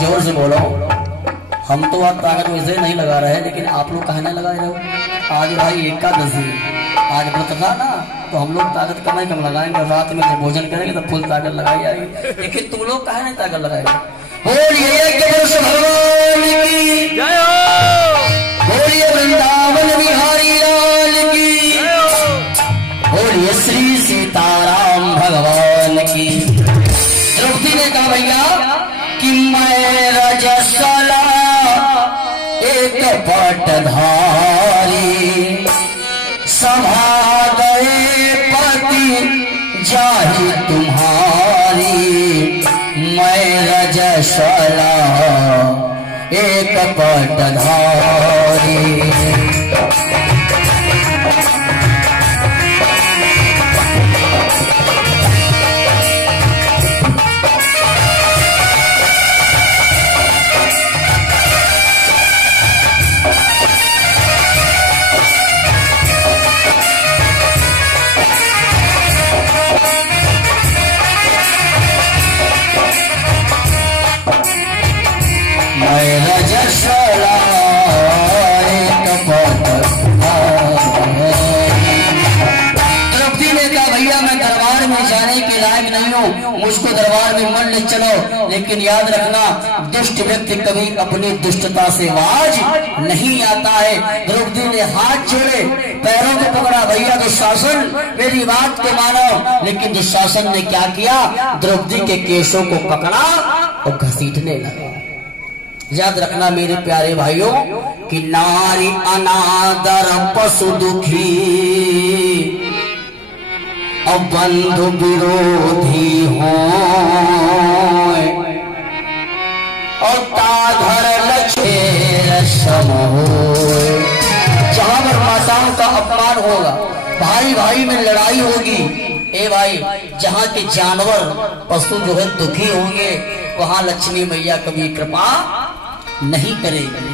जोर से बोलो। हम तो आज ताकत वैसे नहीं लगा रहे, लेकिन आप लोग कहने लगा रहे हो। आज भाई एकादशी, आज व्रत था ना, तो हम लोग ताकत करना ही कम लगाएंगे। रात में जब भोजन करेंगे तो फुल ताकत लगाई जाएगी, लेकिन तुम लोग कहे नहीं ताकत लगाएंगे। बोलिए भगवान की जय हो, बोलिए वृंदावन बिहारी लाल की, बोलिए श्री सीताराम भगवान की। द्रौपदी ने कहा भैया कि मैं रजस्वला एक पटधारी, सभा गए पति जाहि तुम्हारी। मैं रजस्वला एक पटधारी। मुझको दरबार में मन ले चलो, लेकिन याद रखना दुष्ट व्यक्ति कभी अपनी दुष्टता से बाज नहीं आता है। द्रौपदी ने हाथ जोड़े, पैरों को पकड़ा, भैया दुशासन मेरी बात को मानो। लेकिन दुशासन ने क्या किया, द्रौपदी के केशों को पकड़ा और घसीटने लगा। याद रखना मेरे प्यारे भाइयों कि नारी अनादर पशु दुखी, अब बंधु विरोधी हो, और ताधर लक्ष्य सम हो। जहां पर माताओं का अपमान होगा, भाई भाई में लड़ाई होगी, ए भाई जहां के जानवर पशु जो है दुखी होंगे, वहां लक्ष्मी मैया कभी कृपा नहीं करेगी।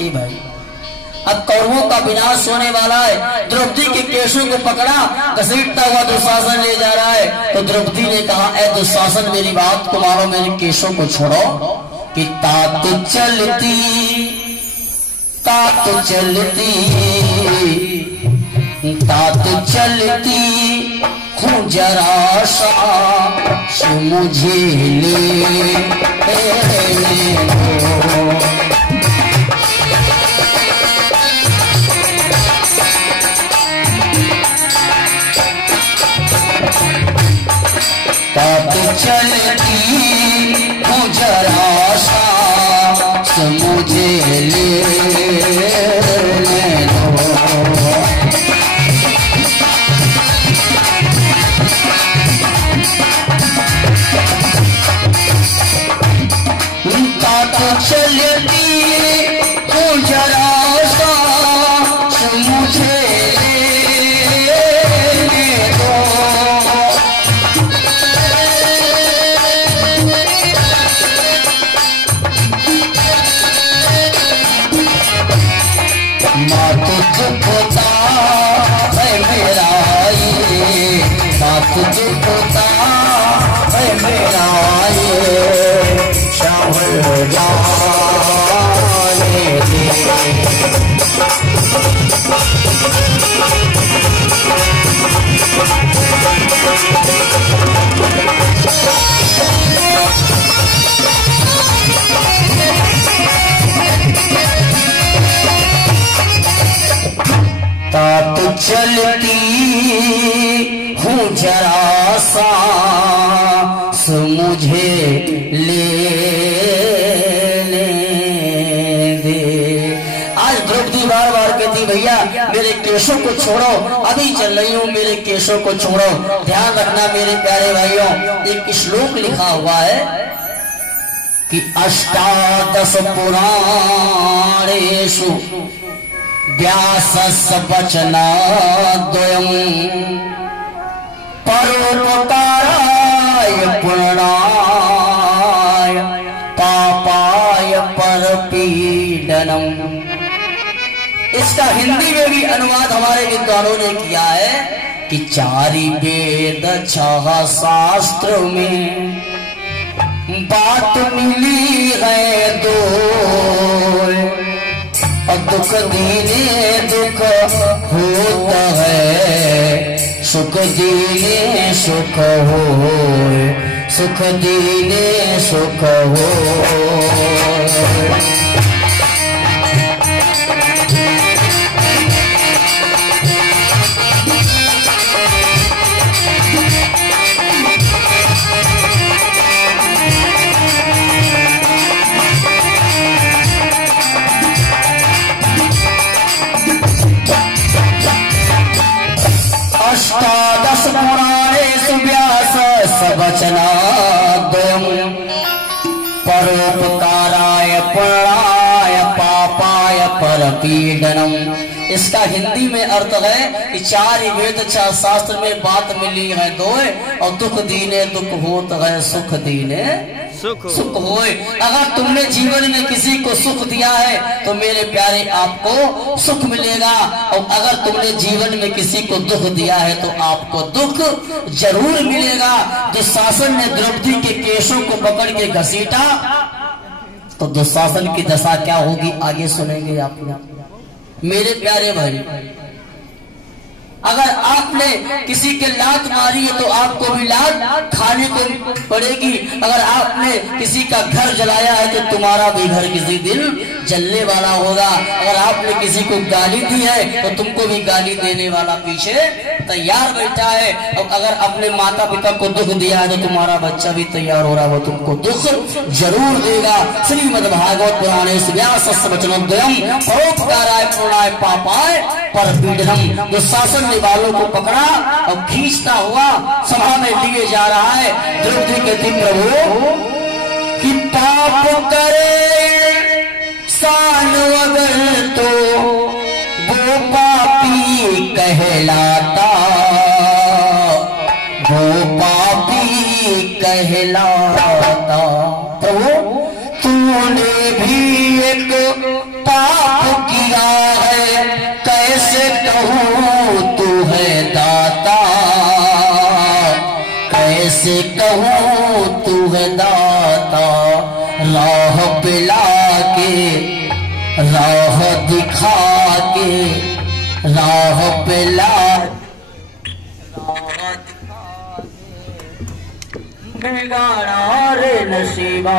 ए भाई अब कौरवों का विनाश होने वाला है। द्रौपदी के केशों को पकड़ा, घसीटता हुआ दुशासन ले जा रहा है। तो द्रौपदी ने कहा, ए दुशासन मेरी बात को मानो, मेरे केशों को छोड़ो। कि तात चलती तात चलती तात चलती हूँ जरा सा मुझे ले तात चलती हूँ जरा सा मुझे ले तात चलती हूँ जरा सा मुझे दुखता है मेरा ये, बात दुखता है मेरा ये, श्यामल जाने दे। तात चलती हूँ जरा सा मुझे ले दे। आज द्रौपदी बार बार कहती, भैया मेरे केशों को छोड़ो, अभी चल रही हूँ, मेरे केशों को छोड़ो। ध्यान रखना मेरे प्यारे भाइयों, एक श्लोक लिखा हुआ है कि अष्टादश पुराणेषु व्यासस्य वचनाद्वयम् परोपकाराय पुण्याय पापाय परपीडनम्। इसका हिंदी में भी अनुवाद हमारे विद्वानों ने किया है कि चारि वेद छह शास्त्र में बात मिली दीने दुख होता है, सुख दीने सुख हो, सुख दीने सुख हो। अष्टादश पुराणे सुव्यास सबचना परोपकाराय पुण्याय पापाय परपीडनम। इसका हिंदी में अर्थ है कि 4 वेद 4 शास्त्र में बात मिली है दो, और दुख दीने दुख होत है, सुख दीने सुख होए। अगर तुमने जीवन में किसी को सुख दिया है तो मेरे प्यारे आपको सुख मिलेगा, और अगर तुमने जीवन में किसी को दुख दिया है तो आपको दुख जरूर मिलेगा। दुशासन ने द्रौपदी के केशों को पकड़ के घसीटा तो दुशासन की दशा क्या होगी आगे सुनेंगे आप। मेरे प्यारे भाई, अगर आपने किसी के लात मारी है तो आपको भी लात खाने को पड़ेगी। अगर आपने किसी का घर जलाया है तो तुम्हारा भी घर किसी दिन जलने वाला होगा। अगर आपने किसी को गाली दी है तो तुमको भी गाली देने वाला पीछे तैयार बैठा है। और अगर अपने माता पिता को दुख दिया है तो तुम्हारा बच्चा भी तैयार हो रहा है, वो तुमको दुख जरूर देगा। श्रीमद्भागवत पुराणे व्यास वचनोद्वयम परोपकाराय पुण्याय पापाय परपीडनम। दुशासन वालों को पकड़ा और खींचता हुआ सभा में लिए जा रहा है। द्रौपदी कहती प्रभु कि पाप करे सान अगर तो वो पापी कहलाता, वो पापी कहलाता। प्रभु तूने भी एक पाप किया है, कैसे कहूँ तू है दाता, कैसे कहूँ तू है दाता। राह पिला के, राह दिखा के, राह पिला बिगाड़ा रे नसीबा।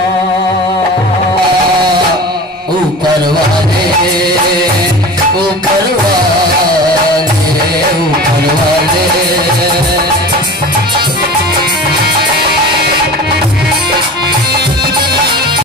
ऊपर वाले ऊपर